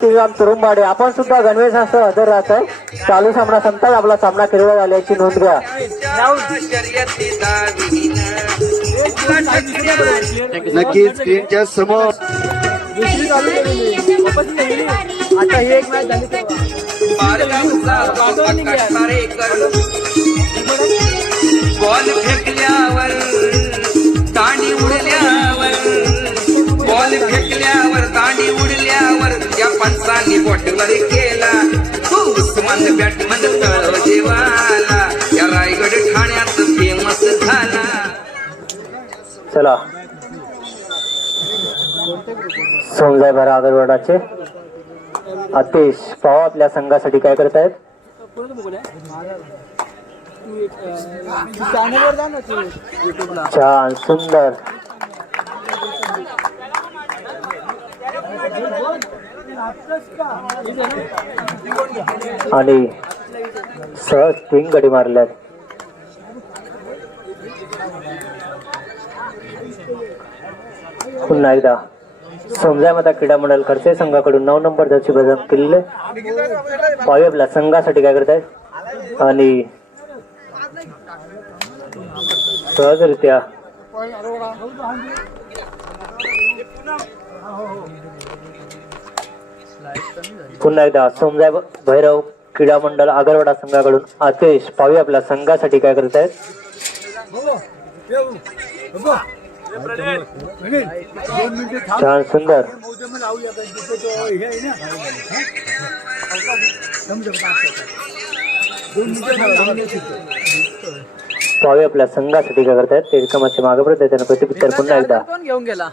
श्रीराम तुरुंबाडे आपण सुद्धा गणवेशासह हजर राहत आहे. चालू सामना संपताच आपला सामना खेळला झाल्याची नोंद घ्या. नक्कीच स्क्रीनच्या समोर. आता ही एक मॅच झाली बॉल फेकल्यावर दांडी उडल्यावर. बॉल फेकल्यावर दांडी उडल्यावर या पंचांनी बॉटवर केला. उस्मान बॅटमन तळ जेवाला. या रायगड ठाण्यात फेमस झाला. चला. समजाय भरा आगरवाडाचे आतिश पाव आपल्या संघासाठी काय करतायत चॅनलवर छान सुंदर. आणि सहज तीन गडी मारल्यात. पुन्हा एकदा समजा मता क्रीडा मंडळ खर्चे संघाकडून नऊ नंबर जर्सी बदल केलेले. पॉयबला संघासाठी काय करतायत? आणि सहजरित्या पुन्हा एकदा समजाय भैरव क्रीडा मंडळ आगरवाडा संघाकडून आतिश पावी आपल्या संघासाठी काय करत आहेत छान सुंदर. पावी आपल्या संघासाठी काय करत आहेत ते रिकामाचे मागे पडत त्यानं प्रतिपित्तर पुन्हा एकदा. घेऊन गेला.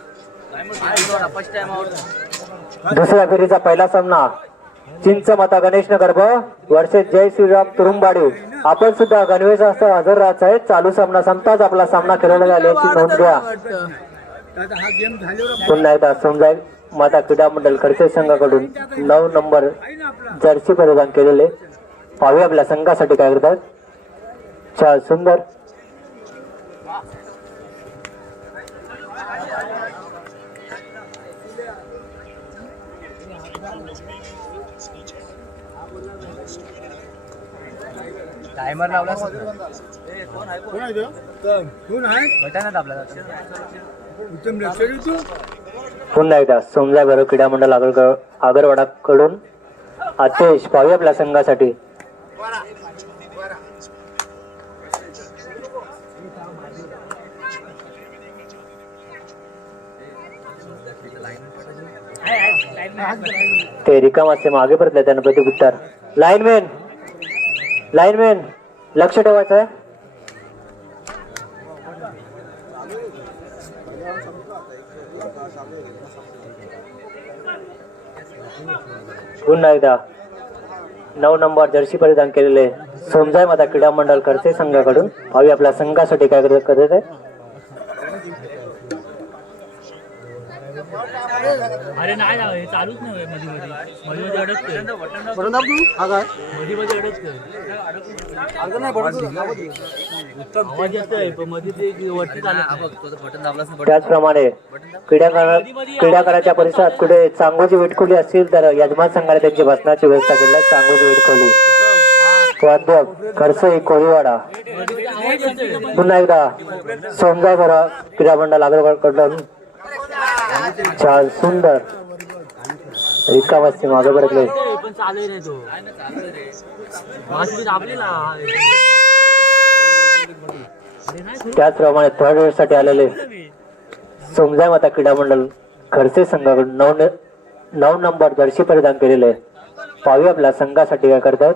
फर्स्ट टाइम आउट दुसऱ्या फेरीचा पहिला सामना चिंच माता गणेश नगर ब वर्षे जय श्रीराम तुरुंबाडे आपण सुद्धा गणवेश असता हजर राहायचं आहे चालू सामना संपताच आपला सामना खेळवला झाल्याची नोंद घ्या. पुन्हा एकदा समजाय माता क्रीडा मंडळ खडसे संघाकडून नऊ नंबर जर्सी परिधान केलेले. पाहूया आपल्या संघासाठी काय करतात. छान सुंदर. टायमर लावला कोण आहे तो? कोण? आहे बटन दाबला उत्तम लक्ष देऊ पुन्हा एकदा समजाय बरं क्रीडा मंडळ आगर आगरवाडाकडून आतेश पाहू आपल्या संघासाठी ते रिकाम असते मागे परतले त्यानं प्रतिक उत्तर लाईनमॅन लाईनमॅन लक्ष ठेवायचं. आहे पुन्हा एकदा. नऊ नंबर जर्सी परिधान केलेले समजाय माता क्रीडा मंडळ करते संघाकडून. भावी आपल्या संघासाठी काय करत करत आहे. अरे नाही ना हे चालूच नाही मध्ये मध्ये मध्ये मध्ये अडकतोय. बरं दाब तू हा काय? मध्ये मध्ये अडकतोय. अडकं नाही तू. आवाज येतोय पण मध्ये ते वरती चालत बटन दाबलास त्याचप्रमाणे क्रीडागार क्रीडागाराच्या परिसरात कुठे चांगोजी विटखोली असतील तर यजमान संघाने त्यांची बसण्याची व्यवस्था केली आहे चांगोजी विटखोली वाद्यक खरसई कोळीवाडा. पुन्हा एकदा बरा क्रीडा मंडळ आगरवाडकडून चाल सुंदर. रिकावासी वाजते परतले येतोय, पण चालू तो त्याचप्रमाणे थर्ड वेळसाठी आलेले समजा माता क्रीडा मंडळ खडसे संघाकडून नऊ न- नऊ नंबर जर्सी परिधान केलेले. पावी आपल्या संघासाठी काय करतात.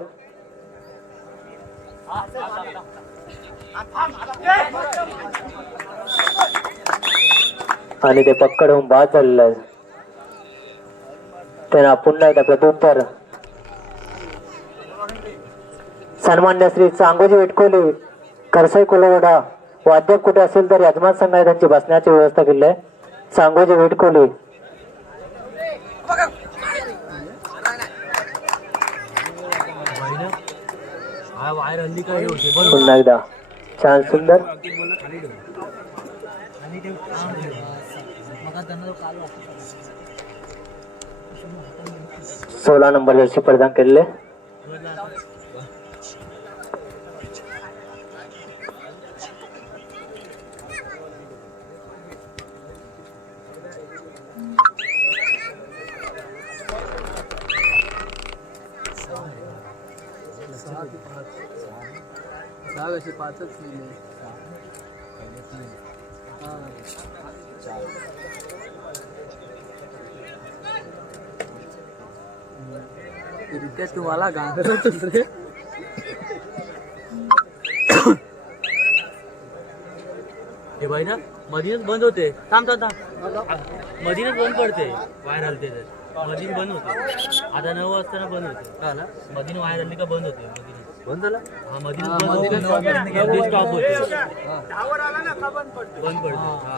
आणि ते पक्कड होऊन बाद झालेलं आहे त्यांना पुन्हा एकदा प्रत्युत्तर सन्मान्य श्री चांगोजी वेटकोली करसाई कुलवडा वाद्यक कुठे असेल तर यजमान संघाने त्यांची बसण्याची व्यवस्था केली आहे. सांगोजी वेटकोली पुन्हा एकदा. छान सुंदर आणि ते मग त्यांना काल वाटत सोळा नंबर जर्सी परिधान केलेले सहा कसे पाचच लिहिले रितेश तुम्हाला गांगरतच रे हे बाई ना मधीनच बंद होते. थांब थांब थांब. मधीनच बंद पडते. वायर हलते तर. मधीन बंद होते. आता नऊ वाजताना बंद होते. का ना? मधीन वायर हल्ली का बंद होते? मधीन बंद झाला? हा मधीनच हा, बंद होते. बंदमध्ये स्टॉप होते. बंद पडते. हा.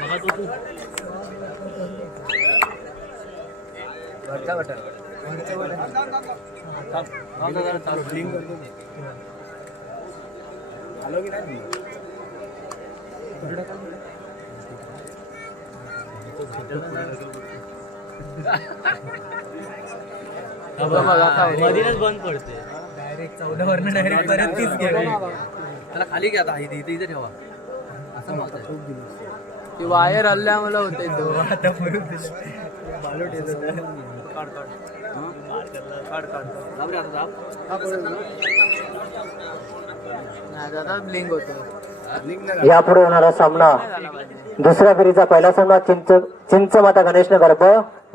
मग तो तू आलो की नाही मधीनच बंद पडते. डायरेक्ट चौदा वरनं डायरेक्ट परत तीच गेली. त्याला खाली घ्या आता इथे इथे इथे ठेवा. असं ती वायर हल्ल्या मला होते तो. आता बालोट येतो काढ काढ काढ काढ दाब रे आता दाब नाही दादा ब्लिंक होतो यापुढे होणारा सामना दुसऱ्या फेरीचा पहिला सामना चिंच चिंच माता गणेश गर्भ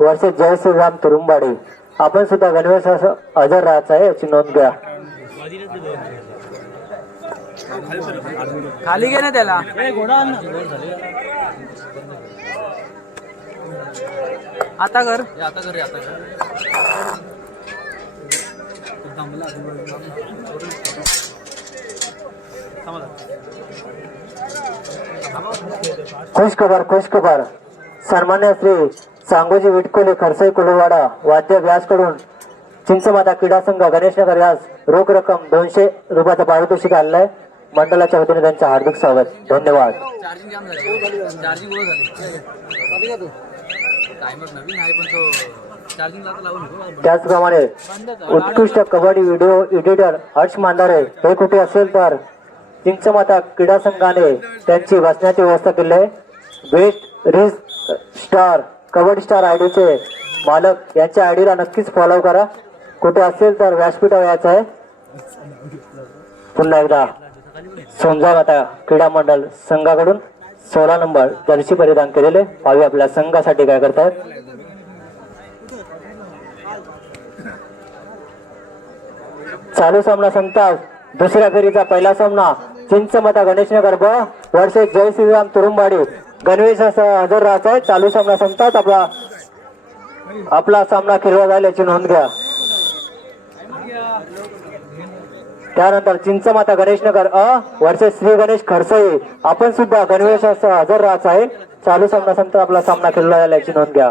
वर्षे जय श्रीराम तुरुंबाडी आपण सुद्धा गणवेश असं हजर राहायचं आहे याची नोंद घ्या. खाली घे ना त्याला. आता कर. आता कर आता कर. खुश खबर खुश खबर सन्मान्य श्री सांगोजी विटकोले खरसई कुलवाडा वाद्य व्यासकडून चिंचमाता क्रीडा संघ गणेशनगर यास रोख रक्कम दोनशे रुपयाचा पारितोषिक आणलाय. मंडळाच्या वतीने त्यांचं हार्दिक स्वागत. धन्यवाद. त्याचप्रमाणे उत्कृष्ट कबड्डी व्हिडिओ एडिटर हर्ष मांदारे हे कुठे असेल तर चिंचमाता क्रीडा संघाने त्यांची वाचण्याची व्यवस्था केली आहे. बेस्ट रिस स्टार कबड्डी स्टार आयडीचे मालक यांच्या आयडीला नक्कीच फॉलो करा. कुठे असेल तर व्यासपीठा यायचं आहे. पुन्हा एकदा समजा आता क्रीडा मंडळ संघाकडून. सोळा नंबर जर्सी परिधान केलेले. भावी आपल्या संघासाठी काय करतायत. चालू सामना संपताच दुसऱ्या फेरीचा पहिला सामना चिंचमता गणेशनगर ब. वर्षे जय श्रीराम तुरुंबाडी गणवेश हजर राहत आहे चालू सामना संपताच. आपला आपला सामना खेळवा झाल्याची नोंद घ्या. त्यानंतर चिंचमाता गणेशनगर अ वर्षे श्री गणेश खडसई आपण सुद्धा गणवेश हजर राहत आहे. चालू सामना संपता आपला सामना खेळला जाईल याची नोंद घ्या.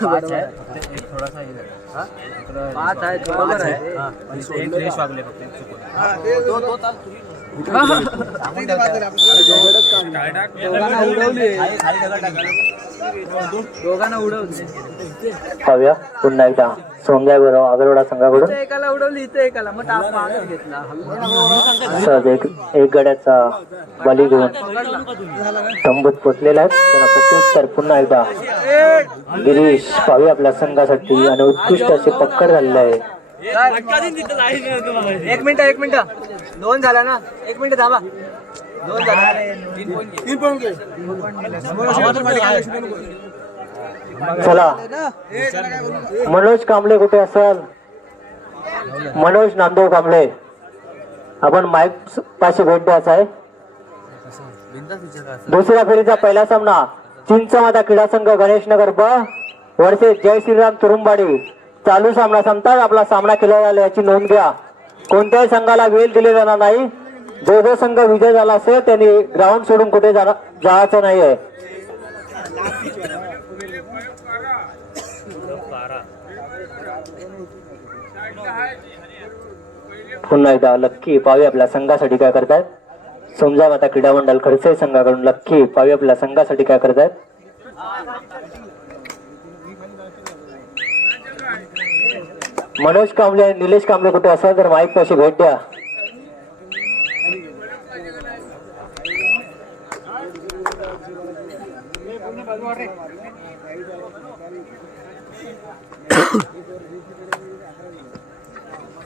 थोडासा दोघांना उडवली पाहूया पुन्हा एकदा सोंग्या बरोबर अगरवाडा संघाकडून एकाला उडवली इथे एकाला. मग टाप मागच घेतला. सहज एक एक गड्याचा बली घेऊन तंबूत पोचलेला आहे. त्यांना प्रत्युत्तर पुन्हा एकदा. गिरीश पाहूया आपल्या संघासाठी आणि उत्कृष्ट असे पक्कड झालेले आहे. एक मिनिट एक मिनिट. दोन झाला ना? एक मिनिट थांबा. दोन झाला. तीन पॉईंट चला. मनोज कांबळे कुठे असाल? मनोज नामदेव कांबळे. आपण माईक पाशी भेट द्यायचा आहे. दुसऱ्या फेरीचा पहिला सामना चिंचमाता क्रीडा संघ गणेशनगर ब. वर्षे जय श्रीराम तुरुंबाडी चालू सामना संपताच आपला सामना केला झाला याची नोंद घ्या. कोणत्याही संघाला वेळ दिले जाणार नाही. जो जो संघ विजय झाला असेल त्यांनी ग्राउंड सोडून कुठे जायचं नाहीये. बारा पुन्हा एकदा लक्की पावी आपल्या संघासाठी काय करतायत? समजा माता क्रीडा मंडळ खडसे संघाकडून लक्की पावी आपल्या संघासाठी काय करतायत? मनोज कांबळे निलेश कांबळे कुठे असाल तर माईक पाशी भेट द्या.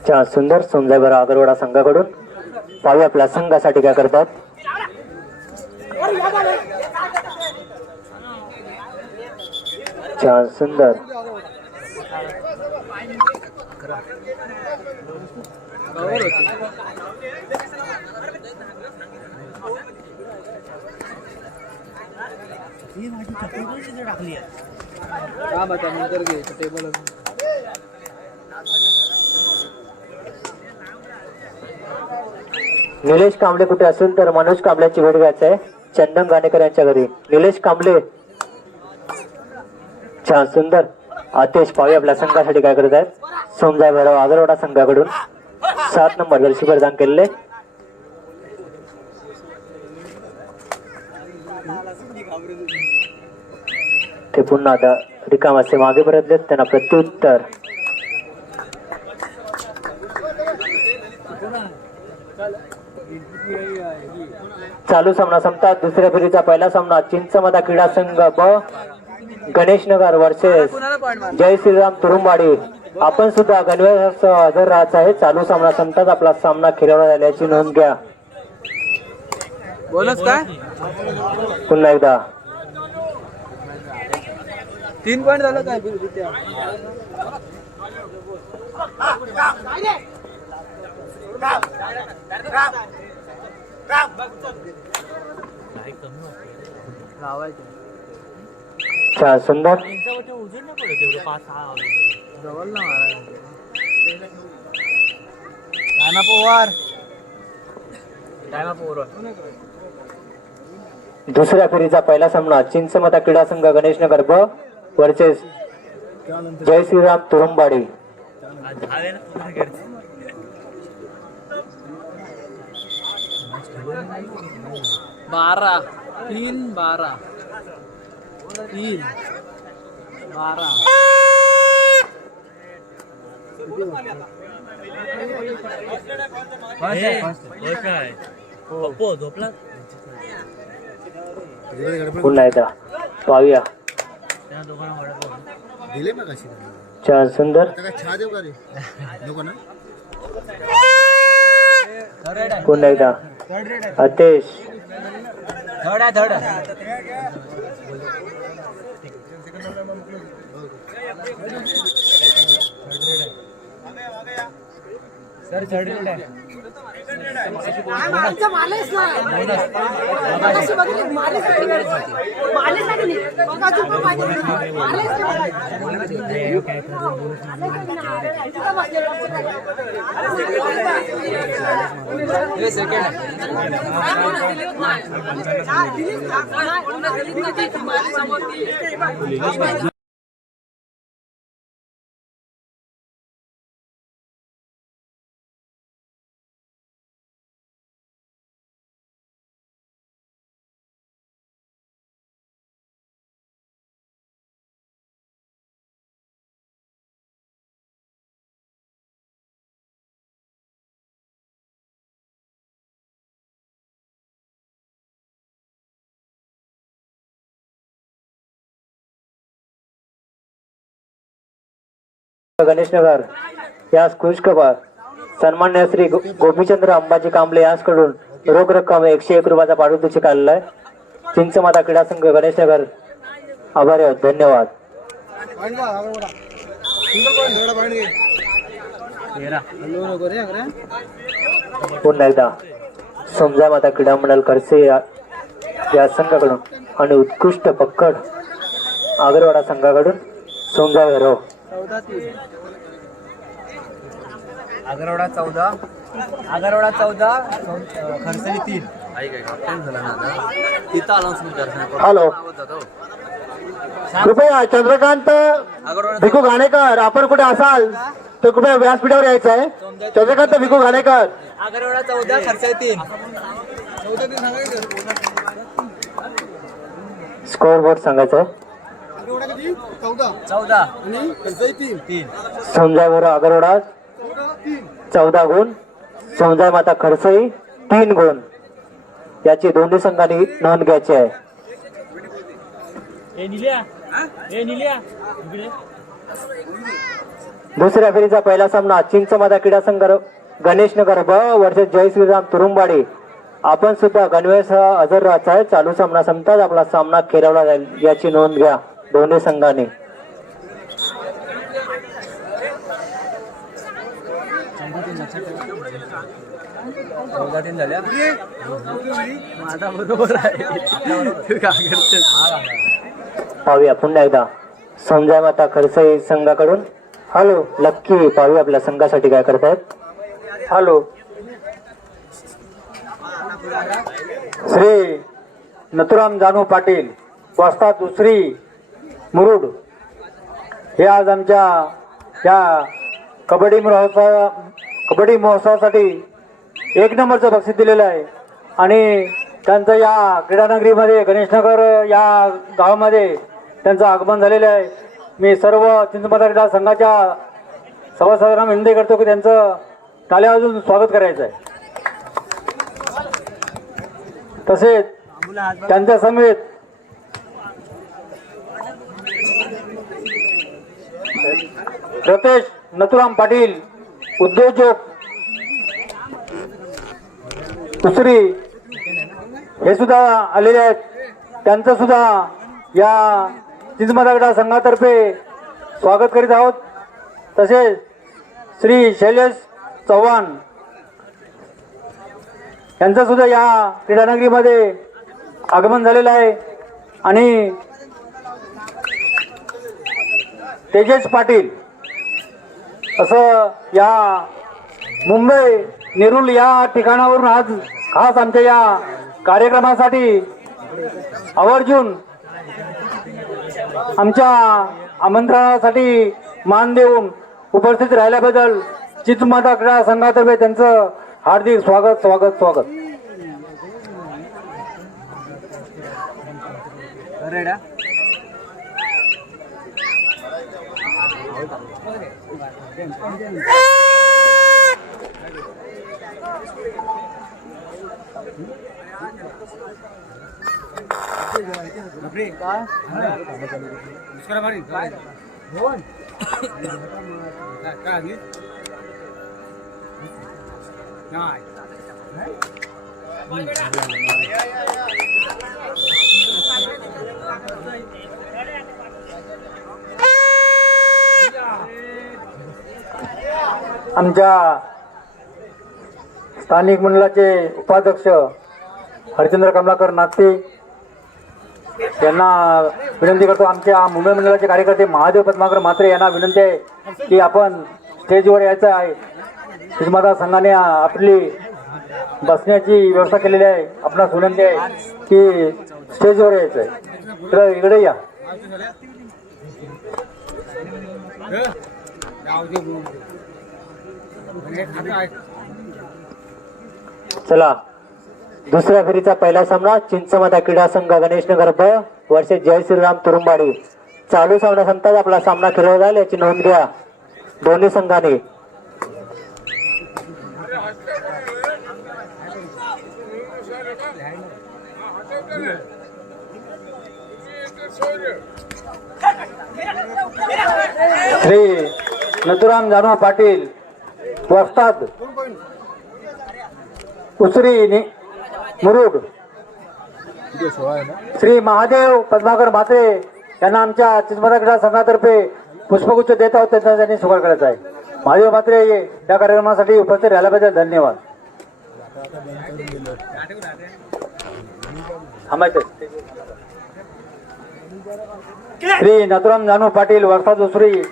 छान सुंदर समजा बरं अगरवाडा संघाकडून पाहू आपल्या संघासाठी काय करतात. छान सुंदर. नंतर घे टेबल निलेश कांबळे कुठे असेल तर मनोज कांबळ्याची भेट घ्यायचं आहे चंदन गाणेकर यांच्या घरी. निलेश कांबळे. छान सुंदर. आतेश पावी आपल्या संघासाठी काय करत आहेत समजा भैरव आगरवाडा संघाकडून सात नंबर जर्सी प्रदान केलेले. ते पुन्हा आता रिकाम असे मागे परतलेत. त्यांना प्रत्युत्तर. चालू सामना संपतात दुसऱ्या फेरीचा पहिला सामना चिंचमदा क्रीडा संघ ब गणेशनगर वर्सेस जय श्रीराम तुरुंबाडी आपण सुद्धा गणवेशासह हजर राहत आहे. चालू सामना संपताच आपला सामना खेळवण्यात आल्याची नोंद घ्या. बोनस काय? पुन्हा एकदा. तीन पॉईंट झालं काय? सुंदर. जवळ ना मारा नाना पवार नाना पवार दुसऱ्या फेरीचा पहिला सामना चिंचमता क्रीडा संघ गणेशनगर ब वर्सेस जय श्रीराम तुरुंबाडी बारा. तीन बारा. तीन बारा. हे, वर्ष आहे पप्पो झोपला पुन्हा एकदा पाहूया त्या दोघांना वडापाव दिले मग अशी छान सुंदर काय छा देऊ का रे नको ना पुन्हा एकदा अतेश थर्ड आहे थर्ड आहे सर थर्ड रेड आहे. मालेच नाही. मगाशी गणेशनगर यास खुशखबर सन्मान्य श्री गो- गोपीचंद्र अंबाजी कांबळे यासकडून रोख रक्कम एकशे एक रुपयाचा पारितोषिक काढलेला आहे चिंचमाता क्रीडा संघ गणेशनगर आभारी आहोत. धन्यवाद. पुन्हा एकदा समजा माता क्रीडा मंडळ खडसे या संघाकडून आणि उत्कृष्ट पक्कड आगरवाडा संघाकडून समजा भैरव. चौदा तीन. आगरवाडा चौदा. आगरवाडा चौदा. खर्चली तीन. ऐक आहे झाला ना आता? तिथं आलो दर्शन हॅलो कृपया चंद्रकांत भिकू घाणेकर आपण कुठे असाल तर कृपया व्यासपीठावर यायचं आहे. चंद्रकांत भिकू घाणेकर आगरवाडा चौदा खर्च तीन. स्कोअर बोर्ड सांगायचं? एवढा किती? चौदा. चौदा. आणि खर्चही तीन. तीन. समजाय बरोबर अगरवडा. चौदा गुण. समजाय माता खर्चही तीन गुण. याची दोन्ही संघांनी नोंद घ्यायची आहे. ए निल्या. ए निल्या. इकडे दुसऱ्या फेरीचा पहिला सामना चिंचमादा क्रीडा संघ गणेश नगर ब वर्सेस जय श्रीराम तुरुंबाडी आपण सुद्धा गणवेसह हजर राहायचा आहे. चालू सामना संपताच आपला सामना खेळवला जाईल याची नोंद घ्या. दोन्ही संघाने. चौदा तीन झाल्या माझा बरोबर आहे पाहूया पुन्हा एकदा. संजय माता खडसे संघाकडून. हॅलो लक्की पाहूया आपल्या संघासाठी काय करतायत. हॅलो. श्री नथुराम जानू पाटील वाजता दुसरी मुरुड. हे आज आमच्या या कबड्डी महोत्सव कबड्डी महोत्सवासाठी एक नंबरचं बक्षीस दिलेलं आहे. आणि त्यांचं या क्रीडानगरीमध्ये गणेशनगर या गावामध्ये त्यांचं आगमन झालेलं आहे. मी सर्व चिंचमाता क्रीडा संघाच्या सभासदांना विनंती करतो की त्यांचं टाल्या अजून स्वागत करायचं आहे. तसेच त्यांच्या समेत रतेश नथुराम पाटील उद्योजक दुसरी हे सुद्धा आलेले आहेत. त्यांचं सुद्धा या चिंचमदागडा संघातर्फे स्वागत करीत आहोत. तसेच श्री शैलेश चव्हाण यांचं सुद्धा या क्रीडानगरीमध्ये आगमन झालेलं आहे. आणि तेजस पाटील असं या मुंबई नेरुल या ठिकाणावरून आज खास आमच्या या कार्यक्रमासाठी आवर्जून आमच्या आमंत्रणासाठी मान देऊन उपस्थित राहिल्याबद्दल चितमाता क्रीडा संघातर्फे त्यांचं हार्दिक स्वागत स्वागत स्वागत. रेडा Nice. आमच्या स्थानिक मंडळाचे उपाध्यक्ष हरिचंद्र कमलाकर नागते यांना विनंती करतो आमच्या मुंबई मंडळाचे कार्यकर्ते महादेव पद्माकर म्हात्रे यांना विनंती आहे की आपण स्टेजवर यायचं आहे. सुषमाता संघाने आपली बसण्याची व्यवस्था केलेली आहे. आपणास विनंती आहे की स्टेजवर यायचं आहे. तर इकडे या. चला. दुसऱ्या फेरीचा पहिला सामना चिंचमाता क्रीडा संघ गणेश नगर ब वर्षे जय श्रीराम तुरुंबाडी चालू सामना संपताच आपला सामना खेळवला जाईल याची नोंद घ्या. दोन्ही संघाने. श्री नथुराम जानू पाटील. वस्ताद उसरी नि- मुरुड. श्री महादेव पद्माकर म्हात्रे यांना आमच्या चिंचमाता क्रीडा संघातर्फे पुष्पगुच्छ देत आहोत. त्यांचा त्यांनी स्वीकार करायचा आहे. महादेव म्हात्रे या कार्यक्रमासाठी उपस्थित राहिल्याबद्दल धन्यवाद. श्री नथुराम जानू पाटील वर्षा दुसरी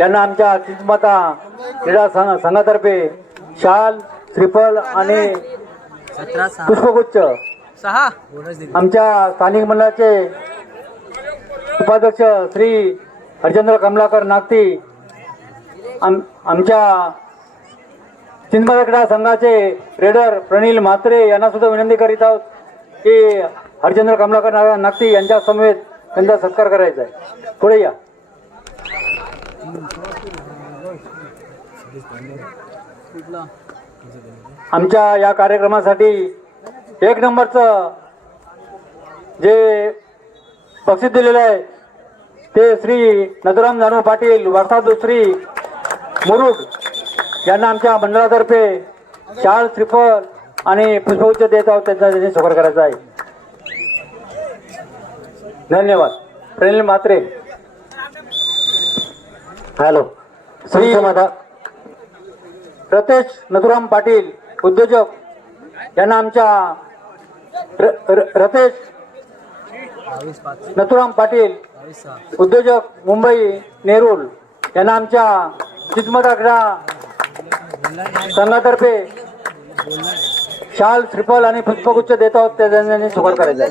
यांना आमच्या चिंचमाता क्रीडा संघ संघातर्फे शाल श्रीफल आणि पुष्पगुच्छ. आमच्या स्थानिक मंडळाचे उपाध्यक्ष श्री हरिचंद्र कमलाकर नागती आम आमच्या चिंचमदा क्रीडा संघाचे रेडर प्रणील म्हात्रे यांना सुद्धा विनंती करीत आहोत की हरिचंद्र कमलाकर नागती यांच्या समेत त्यांचा सत्कार करायचा आहे. पुढे या. आमच्या या कार्यक्रमासाठी एक नंबरचं जे बक्षीस दिलेलं आहे ते श्री नथुराम जानू पाटील वर्षा दुसरी मुरुड यांना आमच्या मंडळातर्फे चार श्रीफळ आणि पुष्पगुच्छ देत आहोत त्यांचा त्यांनी स्वीकार करायचा आहे. धन्यवाद. प्रेम मात्रे हॅलो. श्री चिंचमता रतेश नथुराम पाटील उद्योजक यांना आमच्या र- र- रतेश नथुराम पाटील उद्योजक मुंबई नेरूल यांना आमच्या चितमटाकडा संघातर्फे शाल श्रीफल आणि पुष्पगुच्छ देत आहोत त्या त्यांनी स्वीकार करायचा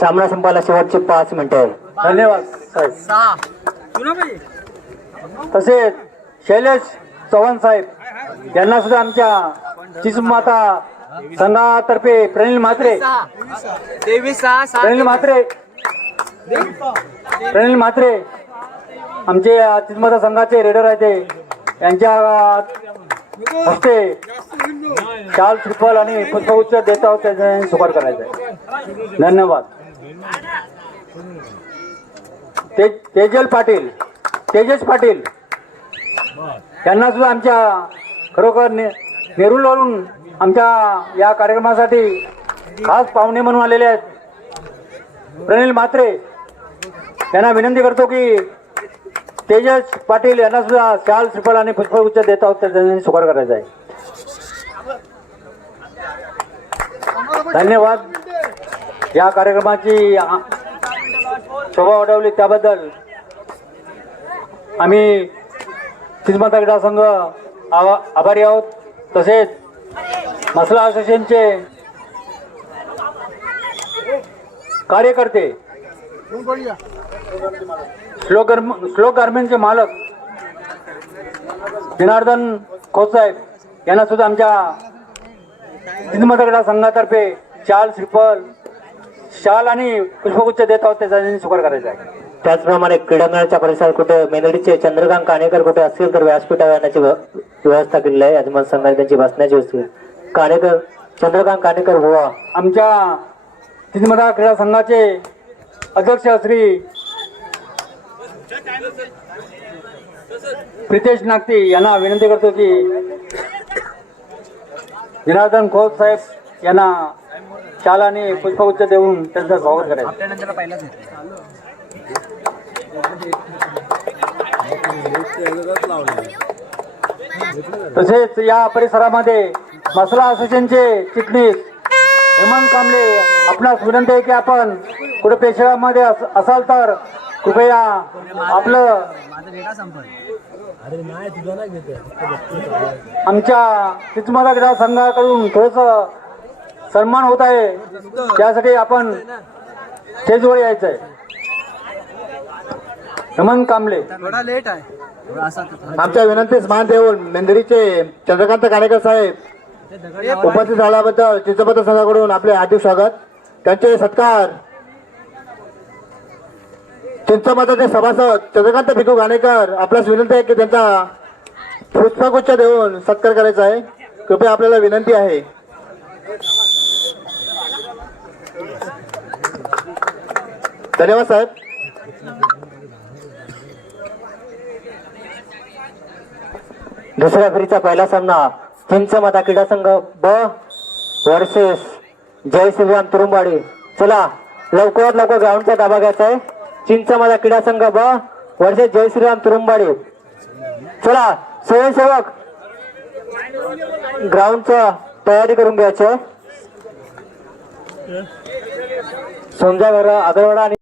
सामना संपायला शेवटचे पाच मिनिटं धन्यवाद. साहेब सहा. तसेच शैलेश चव्हाण साहेब यांना सुद्धा आमच्या चिसमाता संघातर्फे प्रणील म्हात्रे. प्रणील म्हात्रे. प्रणील म्हात्रे. आमचे चिसमाता संघाचे रेडर आहेत ते. यांच्या हस्ते चाल श्रीफल आणि पुष्पगुच्छ देत आहोत त्याचा स्वीकार करायचा आहे धन्यवाद. ते तेजल पाटील तेजस पाटील. यांना सुद्धा आमच्या खरोखर ने नेरूळवरून आमच्या या कार्यक्रमासाठी खास पाहुणे म्हणून आलेले आहेत. प्रनिल म्हात्रे यांना विनंती करतो की तेजस पाटील यांना सुद्धा शाल श्रीफळ आणि पुष्पगुच्छ देत आहोत तर त्यांनी स्वीकार करायचा आहे. धन्यवाद. या कार्यक्रमाची शोभा वाढवली त्याबद्दल. आम्ही चिजमाता क्रीडा संघ आवा आभारी आहोत. तसेच मसला असोसिएशनचे कार्यकर्ते. श्लोक गार्म- श्लोक गार्मेंटचे मालक जनार्दन खोतसाहेब यांना सुद्धा आमच्या क्रीडा संघातर्फे शाल श्रीफल शाल आणि पुष्पगुच्छ देत आहोत त्याचा त्यांनी स्वीकार करायचा आहे. त्याचप्रमाणे क्रीडांगणाच्या परिसरात कुठे मेलडीचे चंद्रकांत काणेकर कुठे असतील तर व्यासपीठावर येण्याची व्य- व्यवस्था केलेली आहे. यजमान संघाने त्यांची बसण्याची व्यवस्था. काणेकर चंद्रकांत काणेकर बुवा आमच्या चिजमदा क्रीडा संघाचे अध्यक्ष श्री प्रितेश नागती यांना विनंती करतो की जनार्दन खोत साहेब यांना शाल आणि पुष्पगुच्छ देऊन त्यांचं स्वागत करायचं. तसेच या परिसरामध्ये मसला असोसिएशनचे चिटणीस हेमंत कांबळे आपणास विनंती आहे की आपण कुठे पेशव्यामध्ये असाल तर कृपया आपलं आमच्या चिचमदा क्रीडा संघाकडून थोडस सन्मान होत आहे. त्यासाठी आपण स्टेजवर यायचं आहे. हेमंत कांबळे. थोडा लेट आहे. आमच्या विनंतीस मान देऊन मेंदरीचे चंद्रकांत काणेकर साहेब उपस्थित झाल्याबद्दल चित्रपट संघाकडून आपले हार्दिक स्वागत. त्यांचे सत्कार चिंचमताचे सभासद चंद्रकांत भिकू घाणेकर आपल्यास विनंती आहे की त्यांचा पुष्पगुच्छ देऊन सत्कार करायचा आहे. कृपया आपल्याला विनंती आहे. धन्यवाद साहेब. दुसऱ्या फेरीचा पहिला सामना चिंचमाता क्रीडा संघ ब वर्सेस जय श्रीराम तुरुंबाडी चला लवकरात लवकर ग्राउंडचा ताबा घ्यायचा आहे. चिंचमता क्रीडा संघ ब वर्ष जय श्रीराम तुरुंबाडी चला स्वयंसेवक ग्राउंड तयारी करून घ्यायचं. समजा बरं अगरवाडा आणि